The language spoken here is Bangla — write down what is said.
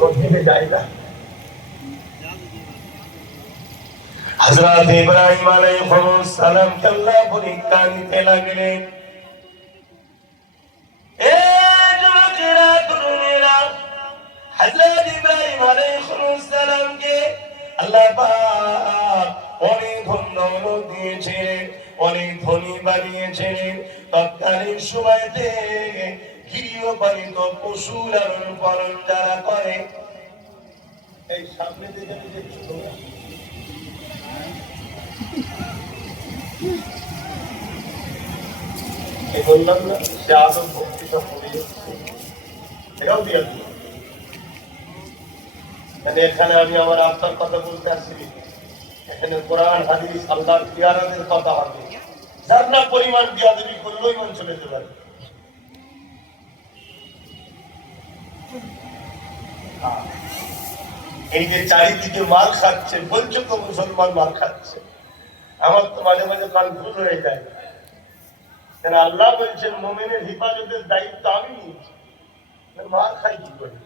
কঠিনে যায় না। হযরত ইব্রাহিম আলাইহিস সালামকে আল্লাহ পরীক্ষা নিতে লাগলেন। এ যুবকেরা, তরুণেরা, হযরত ইব্রাহিম আলাইহিস সালামকে আল্লাহ পাক অনেক ধন-দৌলত দিয়েছিলেন, অনেক ধনী বানিয়েছিলেন। তৎকালীন সময়তে গৃহপালিত পশু লালন পালন যারা করে, এই সামনে দিকে দেখছো তোমরা, এই বললাম না সে আদম ভক্তিটা পড়ে যাচ্ছে, এটাও দিয়ে দিল। এখানে আমি আমার আপনার কথা বলতে আসিনি, এখানে কোরআন হাদিস আল্লাহর পিয়ারাদের কথা হবে। যার না পরিমাণ বিয়াদবি করলেও ইমান চলে যেতে পারে। এই যে চারিদিকে মাল খাচ্ছে, বলছো তো মুসলমান মাল খাচ্ছে, আমার তো মাঝে মাঝে কনফিউজ হয়ে যায়। কেন আল্লাহ বলছেন মুমিনের হিফাজতের দায়িত্ব আমি নিয়েছি, মাল খাই কি করে?